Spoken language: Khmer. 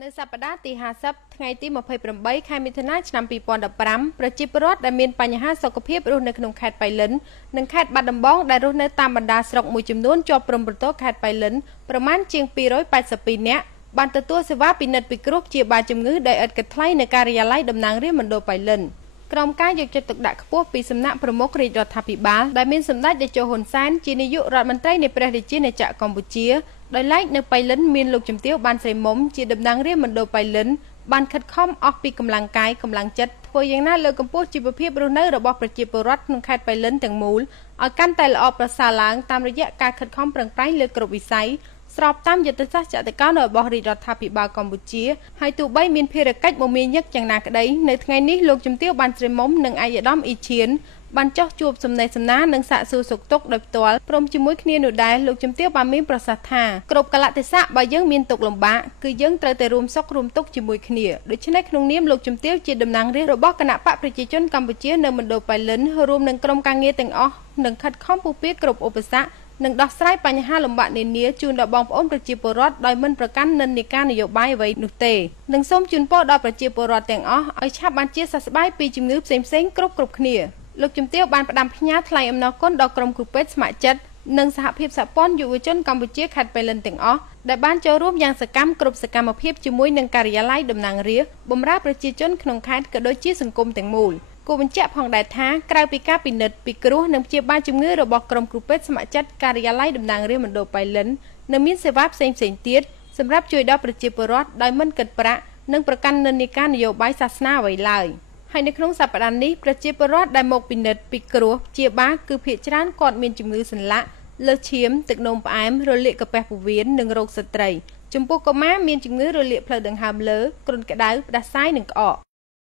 នៅសប្តាហ៍ទី50ថ្ងៃទី28ខែមិថុនាឆ្នាំ2015ប្រជាពលរដ្ឋដែលមានបញ្ហាសុខភាពរស់នៅក្នុងខេត្តបៃលិននិងខេត្តបាត់ដំបងដែលរស់នៅតាមបណ្ដាស្រុកមួយចំនួនជាប់ព្រំប្រទល់ខេត្តបៃលិនប្រមាណជាង282នាក់បានទទួលសេវាពិនិត្យពិគ្រោះព្យាបាលជំងឺដោយឥតគិតថ្លៃនៅការិយាល័យតំណាងរាស្ត្រមណ្ឌលបៃលិនក្រុមការយកចិត្តទុកដាក់ខ្ពស់ពីសំណាក់ប្រមុខរាជរដ្ឋាភិបាលដែលមានសម្ដេចតេជោហ៊ុនសែនជានាយករដ្ឋមន្ត្រីនៃព្រះរាជាណាចក្រកម្ពុជាដោយឡែកនៅបៃលិនមានលោកជំទាវបានស្រីមុំជាតំណាងរាស្ត្រមណ្ឌលបៃលិនបានខិតខំអស់ពីកម្លាំងកាយកម្លាំងចិត្តធ្វើយ៉ាងណាលើកកម្ពស់ជីវភាពរស់នៅរបស់ប្រជាពលរដ្ឋក្នុងខេត្តបៃលិនទាំងមូលឲ្យកាន់តែល្អប្រសើរឡើងតាមរយៈការខិតខំប្រឹងប្រែងលើគ្រប់វិស័យស្របតាមយុទ្ធសាស្ត្រចតុកោណរបស់រាជរដ្ឋាភិបាលកម្ពុជាហើយទោះបីមានភារកិច្ចមមាញឹកយ៉ាងណាក្តីនៅថ្ងៃនេះលោកជំទាវបានស្រីមុំនិងឯកឧត្តមអ៊ីឈៀនបានចោះជួបសំណេះសំណាលនិងសាកសួរសុខទុក្ខដោយផ្ទាល់ព្រមជាមួយគ្នានោះដែរលោកជំទាវបានមានប្រសាសន៍ថាគ្រប់កលៈទេសៈបើយើងមានទុក្ខលំបាកគឺយើងត្រូវតែរួមសុខរួមទុក្ខជាមួយគ្នាដូច្នេះក្នុងនាមលោកជំទាវជាតំណាងរាស្ត្ររបស់គណៈបកប្រជាជនកម្ពុជានៅមណ្ឌលបៃលិនរួមនឹងក្រុមការងារទាំងអស់នឹងខិតខំពុះពៀគ្រប់ឧបសគ្គនិងដោះស្រាយបញ្ហាលំបាកនានាជូនដល់បងប្អូនប្រជាពលរដ្ឋដោយមិនប្រកាន់និន្នាការនយោបាយអ្វីនោះទេនិងសូមជូនពរដល់ប្រជាពលរដ្ឋទាំងអស់ឲ្យឆាប់បានជាសះស្បើយពីជំងឺផ្សេងៗគ្រប់គ្នាលោកជំទាវបានផ្ដាំផ្ញើថ្លែងអំណរគុណដល់ក្រុមគ្រូពេទ្យស្ម័គ្រចិត្តនិងសហភាពសហព័ន្ធយុវជនកម្ពុជាខេត្តបៃលិនទាំងអស់ដែលបានចូលរួមយ៉ាងសកម្មគ្រប់សកម្មភាពជាមួយនឹងការិយាល័យតំណាងរាស្ត្របម្រើប្រជាជនក្នុងខេត្តក៏ដូចជាសង្គមទាំងមូលគូបញ្ជាក់ផងដែរថាក្រៅពីការពិនិត្យពិគ្រោះនិងព្យាបាលជំងឺរបស់ក្រុមគ្រូពេទ្យស្ម័គ្រចិត្តការិយាល័យតំណាងរាស្ត្រមណ្ឌលបៃលិននៅមានសេវាផ្សេងៗទៀតសម្រាប់ជួយដល់ប្រជាពលរដ្ឋដោយមិនគិតប្រាក់និងប្រកាន់និន្នាការនយោបាយសាសនាអ្វីឡើយហើយនៅក្នុងសប្តាហ៍នេះប្រជាពលរដ្ឋដែលមកពិនិត្យពិគ្រោះព្យាបាលគឺភាគច្រើនគាត់មានជំងឺសន្លាក់លើសឈាមទឹកនោមផ្អែមរលាកកាពះពោះវៀននិងរោគស្ត្រីចំពោះកុមារមានជំងឺរលាកផ្លូវដង្ហើមលើគ្រុនក្តៅផ្ដាសាយនិងក្អក